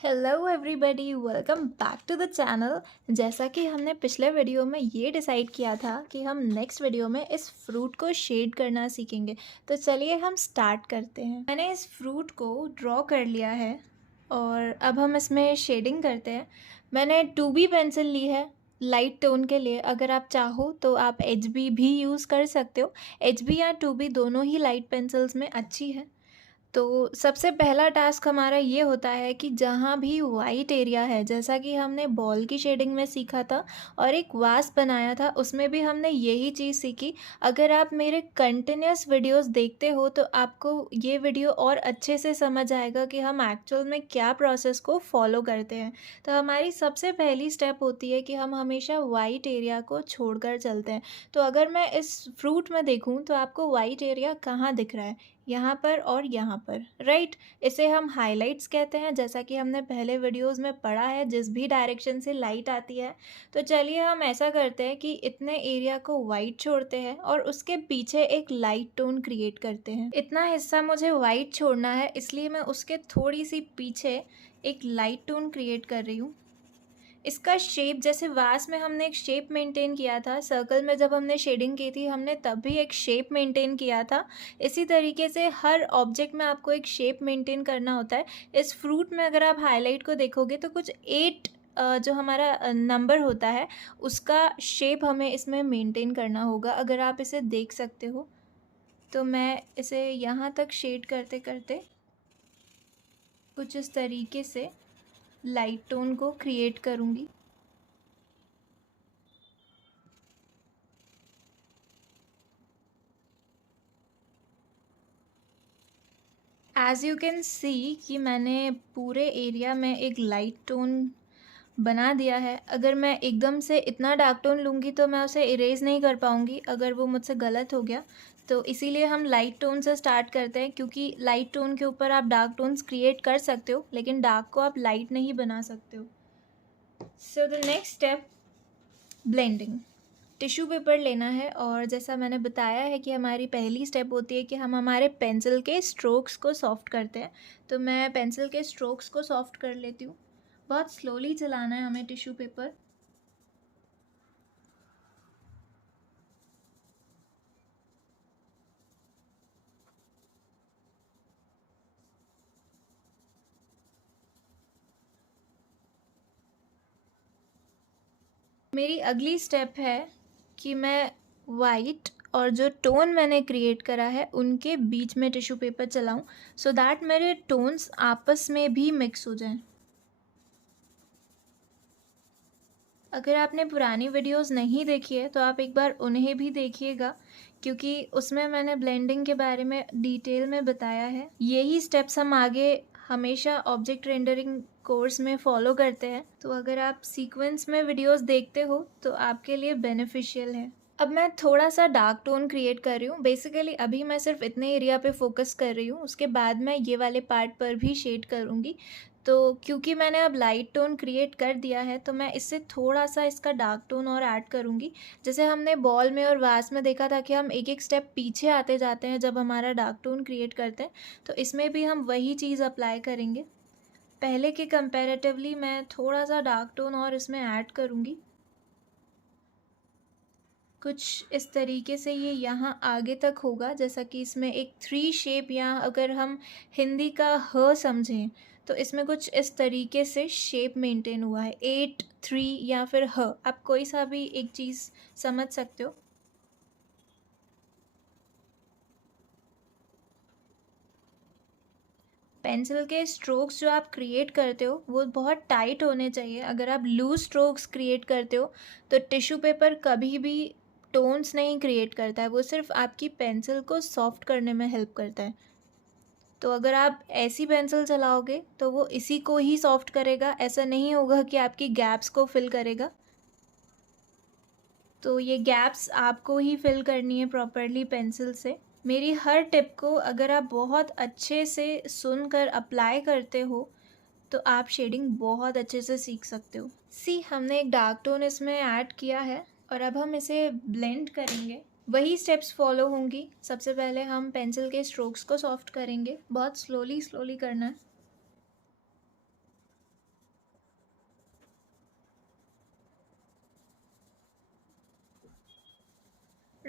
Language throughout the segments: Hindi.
Hello everybody, welcome back to the channel. जैसा कि हमने पिछले वीडियो में ये डिसाइड किया था कि हम नेक्स्ट वीडियो में इस फ्रूट को शेड करना सीखेंगे, तो चलिए हम स्टार्ट करते हैं। मैंने इस फ्रूट को ड्रॉ कर लिया है और अब हम इसमें शेडिंग करते हैं। मैंने 2B पेंसिल ली है लाइट टोन के लिए। अगर आप चाहो तो आप HB भी यूज़ कर सकते हो। HB या 2B दोनों ही लाइट पेंसिल्स में अच्छी है। तो सबसे पहला टास्क हमारा ये होता है कि जहाँ भी वाइट एरिया है, जैसा कि हमने बॉल की शेडिंग में सीखा था और एक वास बनाया था, उसमें भी हमने यही चीज़ सीखी। अगर आप मेरे कंटिन्यूस वीडियोस देखते हो तो आपको ये वीडियो और अच्छे से समझ आएगा कि हम एक्चुअल में क्या प्रोसेस को फॉलो करते हैं। तो हमारी सबसे पहली स्टेप होती है कि हम हमेशा वाइट एरिया को छोड़कर चलते हैं। तो अगर मैं इस फ्रूट में देखूँ तो आपको वाइट एरिया कहाँ दिख रहा है? यहाँ पर और यहाँ पर, राइट। इसे हम हाइलाइट्स कहते हैं, जैसा कि हमने पहले वीडियोस में पढ़ा है, जिस भी डायरेक्शन से लाइट आती है। तो चलिए हम ऐसा करते हैं कि इतने एरिया को वाइट छोड़ते हैं और उसके पीछे एक लाइट टोन क्रिएट करते हैं। इतना हिस्सा मुझे वाइट छोड़ना है, इसलिए मैं उसके थोड़ी सी पीछे एक लाइट टोन क्रिएट कर रही हूँ। इसका शेप, जैसे वास में हमने एक शेप मेंटेन किया था, सर्कल में जब हमने शेडिंग की थी हमने तब भी एक शेप मेंटेन किया था। इसी तरीके से हर ऑब्जेक्ट में आपको एक शेप मेंटेन करना होता है। इस फ्रूट में अगर आप हाईलाइट को देखोगे तो कुछ 8 जो हमारा नंबर होता है उसका शेप हमें इसमें मेंटेन करना होगा। अगर आप इसे देख सकते हो तो मैं इसे यहाँ तक शेड करते करते कुछ इस तरीके से लाइट टोन को क्रिएट करूँगी। एज़ यू कैन सी कि मैंने पूरे एरिया में एक लाइट टोन बना दिया है। अगर मैं एकदम से इतना डार्क टोन लूँगी तो मैं उसे इरेज़ नहीं कर पाऊँगी, अगर वो मुझसे गलत हो गया। तो इसीलिए हम लाइट टोन से स्टार्ट करते हैं, क्योंकि लाइट टोन के ऊपर आप डार्क टोन्स क्रिएट कर सकते हो, लेकिन डार्क को आप लाइट नहीं बना सकते हो। So the next step, blending. Tissue paper लेना है और जैसा मैंने बताया है कि हमारी पहली स्टेप होती है कि हम हमारे पेंसिल के स्ट्रोक्स को सॉफ्ट करते हैं। तो मैं पेंसिल के स्ट्रोक्स को सॉफ्ट कर लेती हूँ। बहुत स्लोली चलाना है हमें टिश्यू पेपर। मेरी अगली स्टेप है कि मैं वाइट और जो टोन मैंने क्रिएट करा है उनके बीच में टिश्यू पेपर चलाऊं, सो दैट मेरे टोन्स आपस में भी मिक्स हो जाएं। अगर आपने पुरानी वीडियोस नहीं देखी है तो आप एक बार उन्हें भी देखिएगा, क्योंकि उसमें मैंने ब्लेंडिंग के बारे में डिटेल में बताया है। यही स्टेप्स हम आगे हमेशा ऑब्जेक्ट रेंडरिंग कोर्स में फॉलो करते हैं। तो अगर आप सीक्वेंस में वीडियोस देखते हो तो आपके लिए बेनिफिशियल है। अब मैं थोड़ा सा डार्क टोन क्रिएट कर रही हूँ। बेसिकली अभी मैं सिर्फ इतने एरिया पे फोकस कर रही हूँ, उसके बाद मैं ये वाले पार्ट पर भी शेड करूँगी। तो क्योंकि मैंने अब लाइट टोन क्रिएट कर दिया है तो मैं इससे थोड़ा सा इसका डार्क टोन और ऐड करूँगी। जैसे हमने बॉल में और वास में देखा था कि हम एक एक स्टेप पीछे आते जाते हैं जब हमारा डार्क टोन क्रिएट करते हैं, तो इसमें भी हम वही चीज़ अप्लाई करेंगे। पहले के कंपैरेटिवली मैं थोड़ा सा डार्क टोन और इसमें ऐड करूँगी। कुछ इस तरीके से ये यहाँ आगे तक होगा, जैसा कि इसमें एक 3 शेप, या अगर हम हिंदी का ह समझें तो इसमें कुछ इस तरीके से शेप मेंटेन हुआ है, 8 3 या फिर ह। आप कोई सा भी एक चीज़ समझ सकते हो। पेंसिल के स्ट्रोक्स जो आप क्रिएट करते हो वो बहुत टाइट होने चाहिए। अगर आप लूज स्ट्रोक्स क्रिएट करते हो तो टिश्यू पेपर कभी भी टोन्स नहीं क्रिएट करता है, वो सिर्फ आपकी पेंसिल को सॉफ्ट करने में हेल्प करता है। तो अगर आप ऐसी पेंसिल चलाओगे तो वो इसी को ही सॉफ्ट करेगा, ऐसा नहीं होगा कि आपकी गैप्स को फिल करेगा। तो ये गैप्स आपको ही फिल करनी है प्रॉपरली पेंसिल से। मेरी हर टिप को अगर आप बहुत अच्छे से सुनकर अप्लाई करते हो तो आप शेडिंग बहुत अच्छे से सीख सकते हो। सी, हमने एक डार्क टोन इसमें ऐड किया है और अब हम इसे ब्लेंड करेंगे। वही स्टेप्स फॉलो होंगी। सबसे पहले हम पेंसिल के स्ट्रोक्स को सॉफ्ट करेंगे, बहुत स्लोली स्लोली करना है।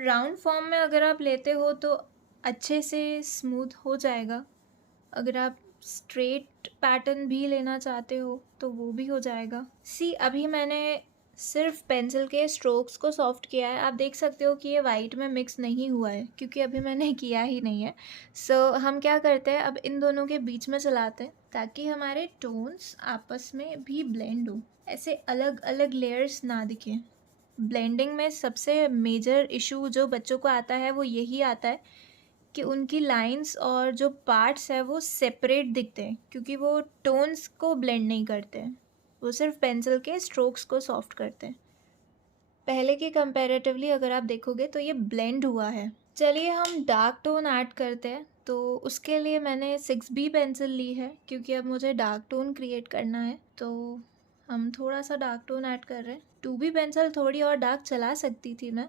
राउंड फॉर्म में अगर आप लेते हो तो अच्छे से स्मूथ हो जाएगा। अगर आप स्ट्रेट पैटर्न भी लेना चाहते हो तो वो भी हो जाएगा। सी अभी मैंने सिर्फ पेंसिल के स्ट्रोक्स को सॉफ्ट किया है। आप देख सकते हो कि ये वाइट में मिक्स नहीं हुआ है क्योंकि अभी मैंने किया ही नहीं है। सो हम क्या करते हैं, अब इन दोनों के बीच में चलाते हैं ताकि हमारे टोन्स आपस में भी ब्लेंड हो, ऐसे अलग अलग लेयर्स ना दिखें। ब्लेंडिंग में सबसे मेजर इशू जो बच्चों को आता है वो यही आता है कि उनकी लाइंस और जो पार्ट्स है वो सेपरेट दिखते हैं क्योंकि वो टोन्स को ब्लेंड नहीं करते हैं, वो सिर्फ पेंसिल के स्ट्रोक्स को सॉफ्ट करते हैं। पहले के कंपैरेटिवली अगर आप देखोगे तो ये ब्लेंड हुआ है। चलिए हम डार्क टोन ऐड करते हैं। तो उसके लिए मैंने 6B पेंसिल ली है क्योंकि अब मुझे डार्क टोन क्रिएट करना है। तो हम थोड़ा सा डार्क टोन ऐड कर रहे हैं। 2B पेंसिल थोड़ी और डार्क चला सकती थी मैं,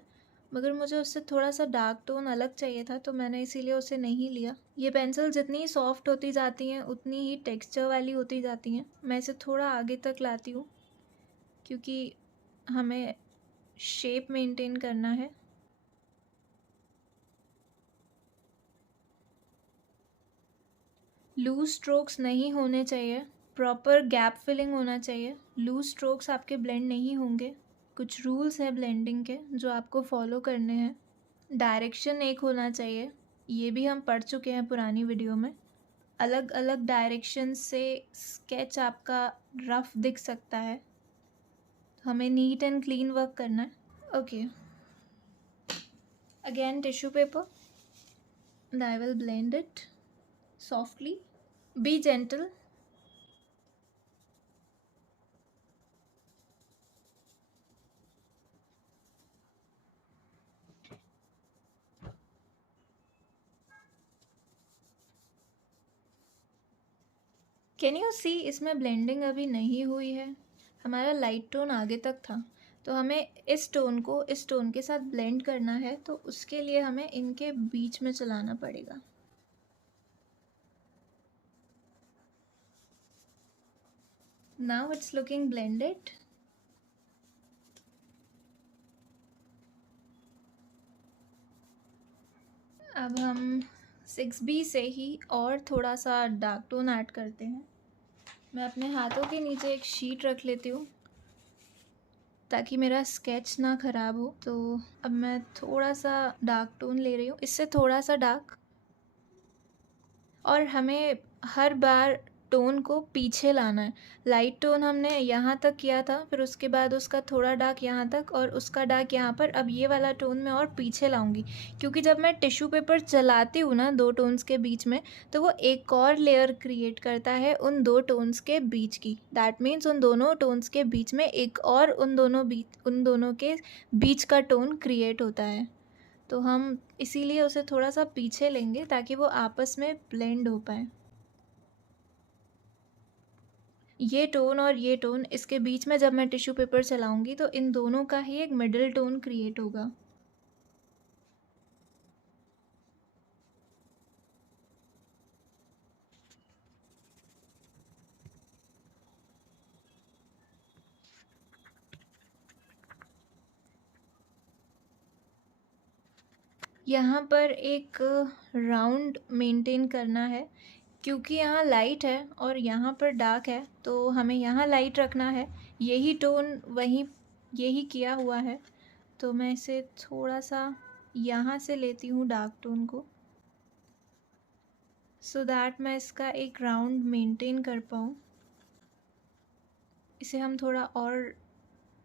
मगर मुझे उससे थोड़ा सा डार्क टोन अलग चाहिए था तो मैंने इसीलिए उसे नहीं लिया। ये पेंसिल जितनी सॉफ्ट होती जाती हैं उतनी ही टेक्सचर वाली होती जाती हैं। मैं इसे थोड़ा आगे तक लाती हूँ क्योंकि हमें शेप मेंटेन करना है। लूज स्ट्रोक्स नहीं होने चाहिए, प्रॉपर गैप फिलिंग होना चाहिए। लूज स्ट्रोक्स आपके ब्लेंड नहीं होंगे। कुछ रूल्स हैं ब्लेंडिंग के जो आपको फॉलो करने हैं। डायरेक्शन एक होना चाहिए, ये भी हम पढ़ चुके हैं पुरानी वीडियो में। अलग अलग डायरेक्शन से स्केच आपका रफ दिख सकता है। हमें नीट एंड क्लीन वर्क करना है। Okay, again tissue paper and I will blend it softly. Be gentle. Can you see इसमें ब्लेंडिंग अभी नहीं हुई है, हमारा लाइट टोन आगे तक था। तो हमें इस टोन को इस टोन के साथ ब्लेंड करना है, तो उसके लिए हमें इनके बीच में चलाना पड़ेगा। Now it's looking blended. अब हम 6B से ही और थोड़ा सा डार्क टोन ऐड करते हैं। मैं अपने हाथों के नीचे एक शीट रख लेती हूँ ताकि मेरा स्केच ना ख़राब हो। तो अब मैं थोड़ा सा डार्क टोन ले रही हूँ, इससे थोड़ा सा डार्क। और हमें हर बार टोन को पीछे लाना है। लाइट टोन हमने यहाँ तक किया था, फिर उसके बाद उसका थोड़ा डार्क यहाँ तक और उसका डार्क यहाँ पर। अब ये वाला टोन मैं और पीछे लाऊंगी क्योंकि जब मैं टिश्यू पेपर चलाती हूँ ना दो टोन्स के बीच में, तो वो एक और लेयर क्रिएट करता है उन दो टोन्स के बीच की। दैट मीन्स उन दोनों टोन्स के बीच में एक और उन दोनों के बीच का टोन क्रिएट होता है। तो हम इसीलिए उसे थोड़ा सा पीछे लेंगे ताकि वो आपस में ब्लेंड हो पाए। ये टोन और ये टोन, इसके बीच में जब मैं टिश्यू पेपर चलाऊंगी तो इन दोनों का ही एक मिडिल टोन क्रिएट होगा। यहाँ पर एक राउंड मेंटेन करना है क्योंकि यहाँ लाइट है और यहाँ पर डार्क है, तो हमें यहाँ लाइट रखना है। यही टोन वहीं यही किया हुआ है, तो मैं इसे थोड़ा सा यहाँ से लेती हूँ डार्क टोन को, सो दैट मैं इसका एक राउंड मेंटेन कर पाऊँ। इसे हम थोड़ा और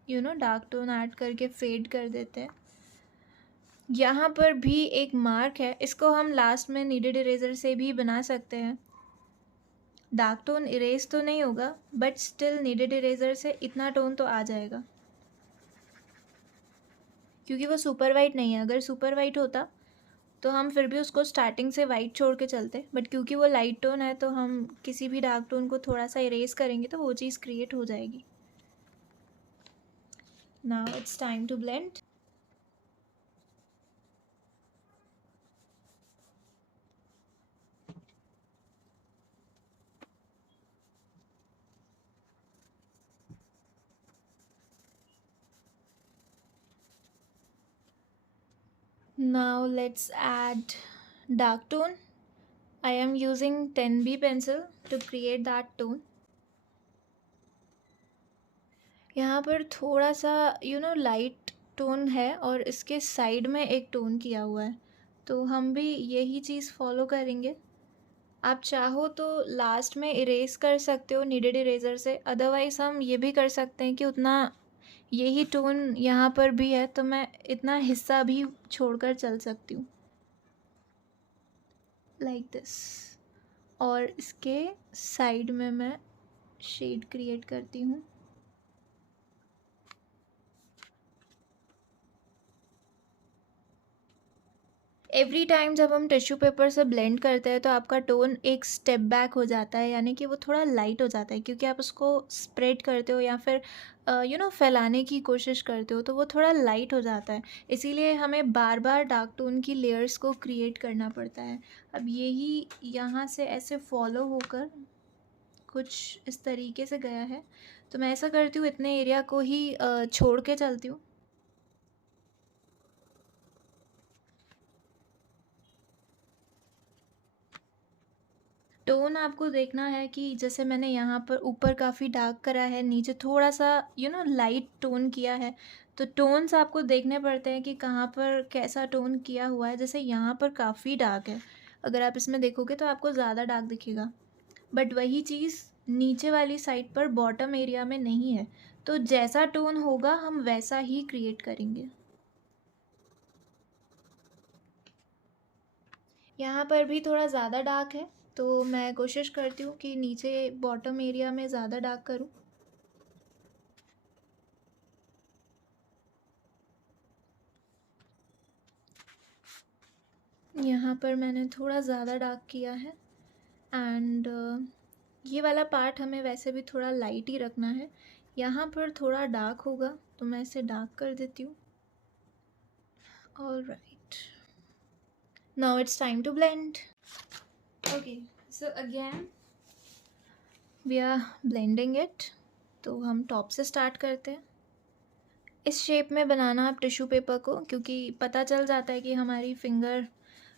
डार्क टोन ऐड करके फेड कर देते हैं। यहाँ पर भी एक मार्क है, इसको हम लास्ट में नीडेड इरेजर से भी बना सकते हैं। डार्क टोन इरेज तो नहीं होगा बट स्टिल नीडेड इरेजर से इतना टोन तो आ जाएगा क्योंकि वो सुपर वाइट नहीं है। अगर सुपर वाइट होता तो हम फिर भी उसको स्टार्टिंग से वाइट छोड़ के चलते, बट क्योंकि वो लाइट टोन है तो हम किसी भी डार्क टोन को थोड़ा सा इरेज करेंगे तो वो चीज़ क्रिएट हो जाएगी। Now it's time to blend. Now let's add dark tone. I am using 10B pencil to create that tone. यहाँ पर थोड़ा सा लाइट टोन है और इसके साइड में एक टोन किया हुआ है, तो हम भी यही चीज़ फॉलो करेंगे। आप चाहो तो लास्ट में इरेज कर सकते हो नीडेड इरेजर से, अदरवाइज़ हम ये भी कर सकते हैं कि उतना यही टोन यहाँ पर भी है तो मैं इतना हिस्सा भी छोड़कर चल सकती हूँ, लाइक दिस। और इसके साइड में मैं शेड क्रिएट करती हूँ। एवरी टाइम जब हम टिश्यू पेपर से ब्लेंड करते हैं तो आपका टोन एक स्टेप बैक हो जाता है, यानी कि वो थोड़ा लाइट हो जाता है, क्योंकि आप उसको स्प्रेड करते हो या फिर फैलाने की कोशिश करते हो, तो वो थोड़ा लाइट हो जाता है। इसीलिए हमें बार बार डार्क टोन की लेयर्स को क्रिएट करना पड़ता है। अब यही यहाँ से ऐसे फॉलो होकर कुछ इस तरीके से गया है, तो मैं ऐसा करती हूँ, इतने एरिया को ही छोड़ के चलती हूँ। टोन आपको देखना है कि जैसे मैंने यहाँ पर ऊपर काफ़ी डार्क करा है, नीचे थोड़ा सा लाइट टोन किया है, तो टोन्स आपको देखने पड़ते हैं कि कहाँ पर कैसा टोन किया हुआ है। जैसे यहाँ पर काफ़ी डार्क है, अगर आप इसमें देखोगे तो आपको ज़्यादा डार्क दिखेगा, बट वही चीज़ नीचे वाली साइड पर बॉटम एरिया में नहीं है, तो जैसा टोन होगा हम वैसा ही क्रिएट करेंगे। यहाँ पर भी थोड़ा ज़्यादा डार्क है, तो मैं कोशिश करती हूँ कि नीचे बॉटम एरिया में ज़्यादा डार्क करूँ। यहाँ पर मैंने थोड़ा ज़्यादा डार्क किया है, एंड ये वाला पार्ट हमें वैसे भी थोड़ा लाइट ही रखना है। यहाँ पर थोड़ा डार्क होगा तो मैं इसे डार्क कर देती हूँ। All right, now it's time to blend. Okay, so again we are blending it. तो हम टॉप से स्टार्ट करते हैं। इस शेप में बनाना आप टिश्यू पेपर को, क्योंकि पता चल जाता है कि हमारी फिंगर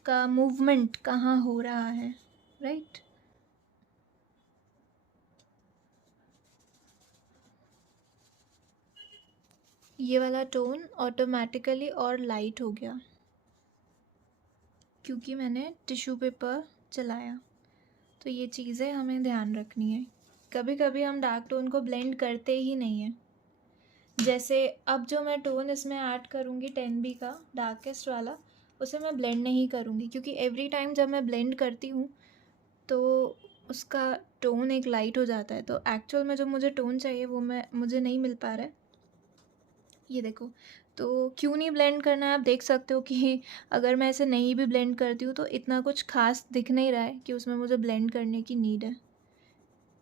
का मूवमेंट कहाँ हो रहा है, राइट? ये वाला टोन ऑटोमेटिकली और लाइट हो गया क्योंकि मैंने टिश्यू पेपर चलाया। तो ये चीज़ें हमें ध्यान रखनी है। कभी कभी हम डार्क टोन को ब्लेंड करते ही नहीं हैं। जैसे अब जो मैं टोन इसमें ऐड करूँगी 10B का डार्केस्ट वाला, उसे मैं ब्लेंड नहीं करूँगी, क्योंकि एवरी टाइम जब मैं ब्लेंड करती हूँ तो उसका टोन एक लाइट हो जाता है, तो एक्चुअल में जो मुझे टोन चाहिए वो मुझे नहीं मिल पा रहा है। ये देखो, तो क्यों नहीं ब्लेंड करना है आप देख सकते हो कि अगर मैं इसे नहीं भी ब्लेंड करती हूँ तो इतना कुछ खास दिख नहीं रहा है कि उसमें मुझे ब्लेंड करने की नीड है,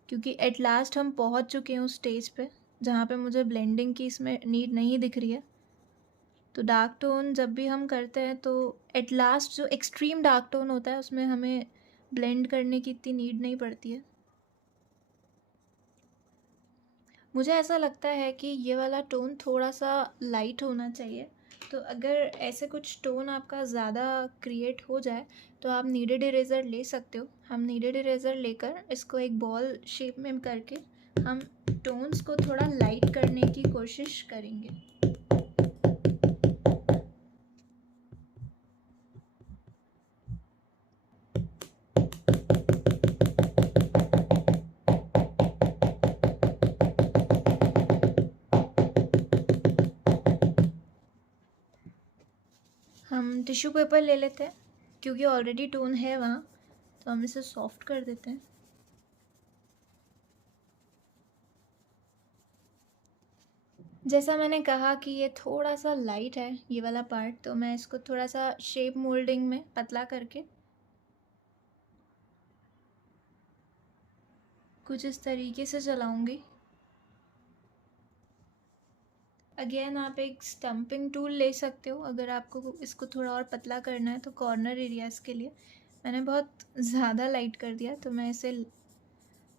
क्योंकि एट लास्ट हम पहुँच चुके हैं उस स्टेज पे जहाँ पे मुझे ब्लेंडिंग की इसमें नीड नहीं दिख रही है। तो डार्क टोन जब भी हम करते हैं तो एट लास्ट जो एक्सट्रीम डार्क टोन होता है उसमें हमें ब्लेंड करने की इतनी नीड नहीं पड़ती है। मुझे ऐसा लगता है कि ये वाला टोन थोड़ा सा लाइट होना चाहिए, तो अगर ऐसे कुछ टोन आपका ज़्यादा क्रिएट हो जाए तो आप नीडेड इरेज़र ले सकते हो। हम नीडेड इरेज़र लेकर इसको एक बॉल शेप में करके हम टोन्स को थोड़ा लाइट करने की कोशिश करेंगे। हम टिश्यू पेपर ले लेते हैं, क्योंकि ऑलरेडी टोन है वहाँ, तो हम इसे सॉफ्ट कर देते हैं। जैसा मैंने कहा कि ये थोड़ा सा लाइट है ये वाला पार्ट, तो मैं इसको थोड़ा सा शेप मोल्डिंग में पतला करके कुछ इस तरीके से चलाऊंगी। अगेन आप एक स्टम्पिंग टूल ले सकते हो अगर आपको इसको थोड़ा और पतला करना है, तो कॉर्नर एरियाज़ के लिए। मैंने बहुत ज़्यादा लाइट कर दिया, तो मैं इसे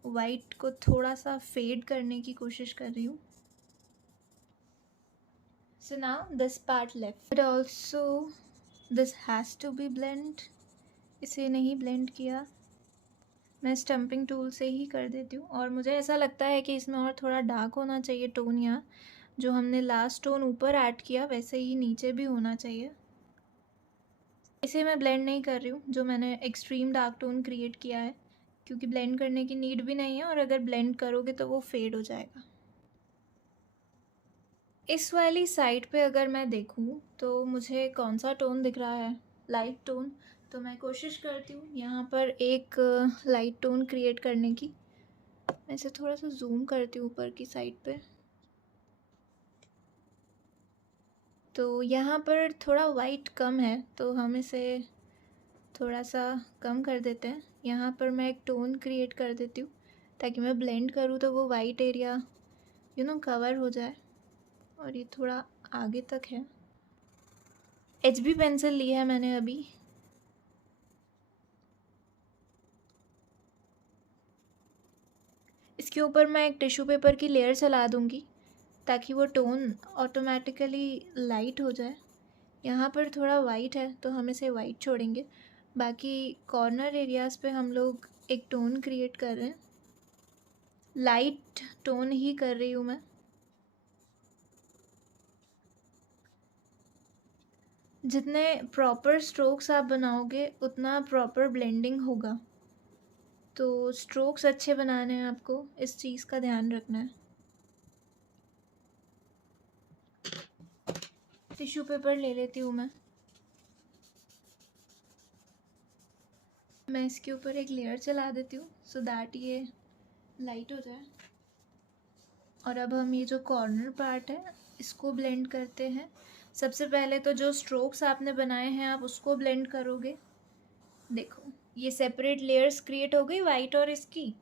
वाइट को थोड़ा सा फेड करने की कोशिश कर रही हूँ। So now this part left, but also this has to be blend. इसे नहीं ब्लेंड किया, मैं स्टम्पिंग टूल से ही कर देती हूँ। और मुझे ऐसा लगता है कि इसमें और थोड़ा डार्क होना चाहिए टोन। यहाँ जो हमने लास्ट टोन ऊपर ऐड किया वैसे ही नीचे भी होना चाहिए। इसे मैं ब्लेंड नहीं कर रही हूँ, जो मैंने एक्सट्रीम डार्क टोन क्रिएट किया है, क्योंकि ब्लेंड करने की नीड भी नहीं है, और अगर ब्लेंड करोगे तो वो फेड हो जाएगा। इस वाली साइड पे अगर मैं देखूँ तो मुझे कौन सा टोन दिख रहा है, लाइट टोन। तो मैं कोशिश करती हूँ यहाँ पर एक लाइट टोन क्रिएट करने की। मैं इसे थोड़ा सा जूम करती हूँ ऊपर की साइड पे। तो यहाँ पर थोड़ा वाइट कम है, तो हम इसे थोड़ा सा कम कर देते हैं। यहाँ पर मैं एक टोन क्रिएट कर देती हूँ ताकि मैं ब्लेंड करूँ तो वो वाइट एरिया कवर हो जाए। और ये थोड़ा आगे तक है। HB पेंसिल ली है मैंने अभी। इसके ऊपर मैं एक टिश्यू पेपर की लेयर चला दूँगी ताकि वो टोन ऑटोमेटिकली लाइट हो जाए। यहाँ पर थोड़ा वाइट है तो हम इसे वाइट छोड़ेंगे। बाकी कॉर्नर एरियाज़ पे हम लोग एक टोन क्रिएट कर रहे हैं। लाइट टोन ही कर रही हूँ मैं। जितने प्रॉपर स्ट्रोक्स आप बनाओगे उतना प्रॉपर ब्लेंडिंग होगा। तो स्ट्रोक्स अच्छे बनाने हैं आपको, इस चीज़ का ध्यान रखना है। टिश्यू पेपर ले लेती हूँ मैं इसके ऊपर एक लेयर चला देती हूँ सो दैट ये लाइट हो जाए। और अब हम ये जो कॉर्नर पार्ट है इसको ब्लेंड करते हैं। सबसे पहले तो जो स्ट्रोक्स आपने बनाए हैं आप उसको ब्लेंड करोगे। देखो ये सेपरेट लेयर्स क्रिएट हो गई वाइट और इसकी।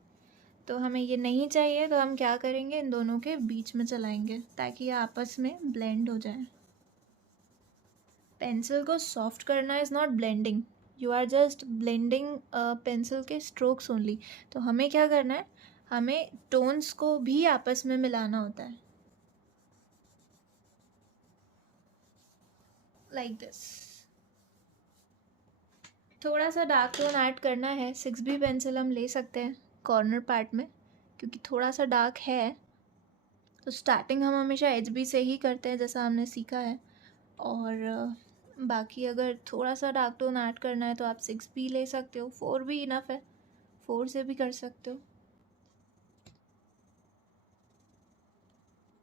तो हमें ये नहीं चाहिए, तो हम क्या करेंगे, इन दोनों के बीच में चलाएंगे ताकि ये आपस में ब्लेंड हो जाए। पेंसिल को सॉफ्ट करना is not blending, you are just blending pencil के स्ट्रोक्स ओनली। तो हमें क्या करना है, हमें टोन्स को भी आपस में मिलाना होता है, लाइक दिस। थोड़ा सा डार्क टोन ऐड करना है, 6B पेंसिल हम ले सकते हैं कॉर्नर पार्ट में, क्योंकि थोड़ा सा डार्क है। तो स्टार्टिंग हम हमेशा HB से ही करते हैं जैसा हमने सीखा है। और बाकी अगर थोड़ा सा डार्क टोन ऐड करना है तो आप 6B ले सकते हो, 4 भी इनफ है, 4 से भी कर सकते हो।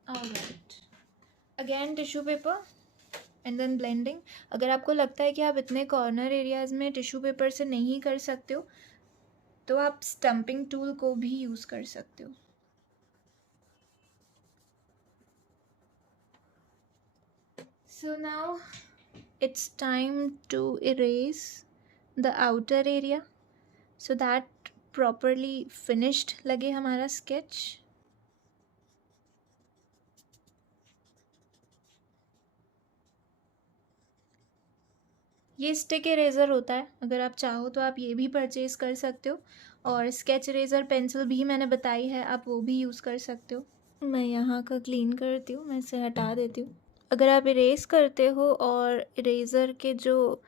Alright, again tissue paper and then blending. अगर आपको लगता है कि आप इतने कॉर्नर एरियाज़ में टिश्यू पेपर से नहीं कर सकते हो तो आप स्टम्पिंग टूल को भी यूज़ कर सकते हो। So now it's time to erase the outer area so that properly finished लगे हमारा sketch। ये स्टिक इरेज़र होता है, अगर आप चाहो तो आप ये भी परचेज़ कर सकते हो। और स्केच इरेज़र पेंसिल भी मैंने बताई है, आप वो भी यूज़ कर सकते हो। मैं यहाँ का क्लीन करती हूँ, मैं इसे हटा देती हूँ। अगर आप इरेज़ करते हो और इरेज़र के जो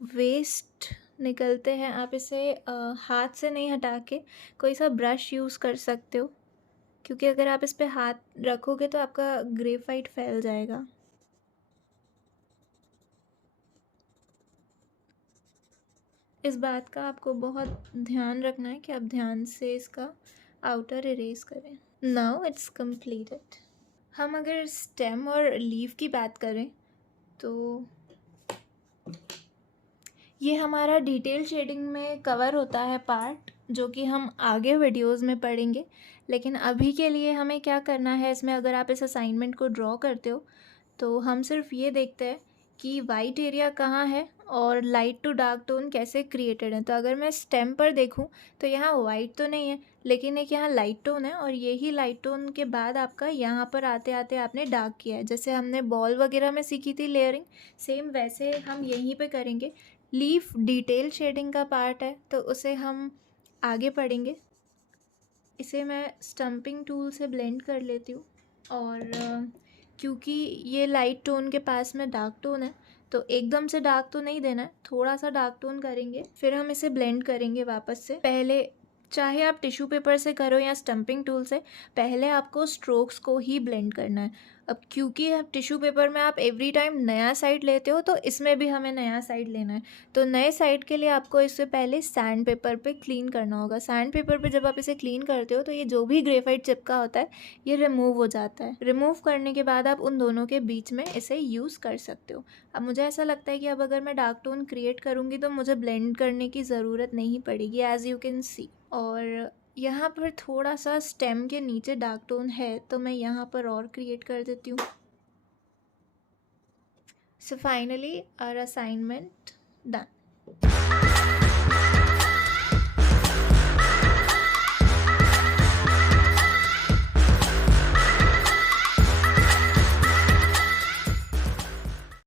वेस्ट निकलते हैं आप इसे हाथ से नहीं हटा के कोई सा ब्रश यूज़ कर सकते हो, क्योंकि अगर आप इस पे हाथ रखोगे तो आपका ग्रेफाइट फैल जाएगा। इस बात का आपको बहुत ध्यान रखना है कि आप ध्यान से इसका आउटर इरेज करें। Now it's completed. हम अगर स्टेम और लीफ की बात करें तो ये हमारा डिटेल शेडिंग में कवर होता है पार्ट, जो कि हम आगे वीडियोस में पढ़ेंगे। लेकिन अभी के लिए हमें क्या करना है इसमें, अगर आप इस असाइनमेंट को ड्रॉ करते हो तो हम सिर्फ ये देखते हैं कि वाइट एरिया कहाँ है और लाइट टू डार्क टोन कैसे क्रिएटेड है। तो अगर मैं स्टेम पर देखूँ तो यहाँ वाइट तो नहीं है, लेकिन एक यहाँ लाइट टोन है, और यही लाइट टोन के बाद आपका यहाँ पर आते आते आपने डार्क किया है। जैसे हमने बॉल वगैरह में सीखी थी लेयरिंग, सेम वैसे हम यहीं पे करेंगे। लीफ डिटेल शेडिंग का पार्ट है तो उसे हम आगे पढ़ेंगे। इसे मैं स्टम्पिंग टूल से ब्लेंड कर लेती हूँ। और क्योंकि ये लाइट टोन के पास में डार्क टोन है तो एकदम से डार्क तो नहीं देना है, थोड़ा सा डार्क टोन करेंगे, फिर हम इसे ब्लेंड करेंगे वापस से। पहले चाहे आप टिश्यू पेपर से करो या स्टम्पिंग टूल से, पहले आपको स्ट्रोक्स को ही ब्लेंड करना है। अब क्योंकि अब टिश्यू पेपर में आप एवरी टाइम नया साइड लेते हो, तो इसमें भी हमें नया साइड लेना है। तो नए साइड के लिए आपको इससे पहले सैंड पेपर पे क्लीन करना होगा। सैंड पेपर पे जब आप इसे क्लीन करते हो तो ये जो भी ग्रेफाइट चिपका होता है ये रिमूव हो जाता है। रिमूव करने के बाद आप उन दोनों के बीच में इसे यूज़ कर सकते हो। अब मुझे ऐसा लगता है कि अब अगर मैं डार्क टोन क्रिएट करूँगी तो मुझे ब्लेंड करने की ज़रूरत नहीं पड़ेगी, एज़ यू कैन सी। और यहाँ पर थोड़ा सा स्टेम के नीचे डार्क टोन है, तो मैं यहाँ पर और क्रिएट कर देती हूँ। So finally our assignment done.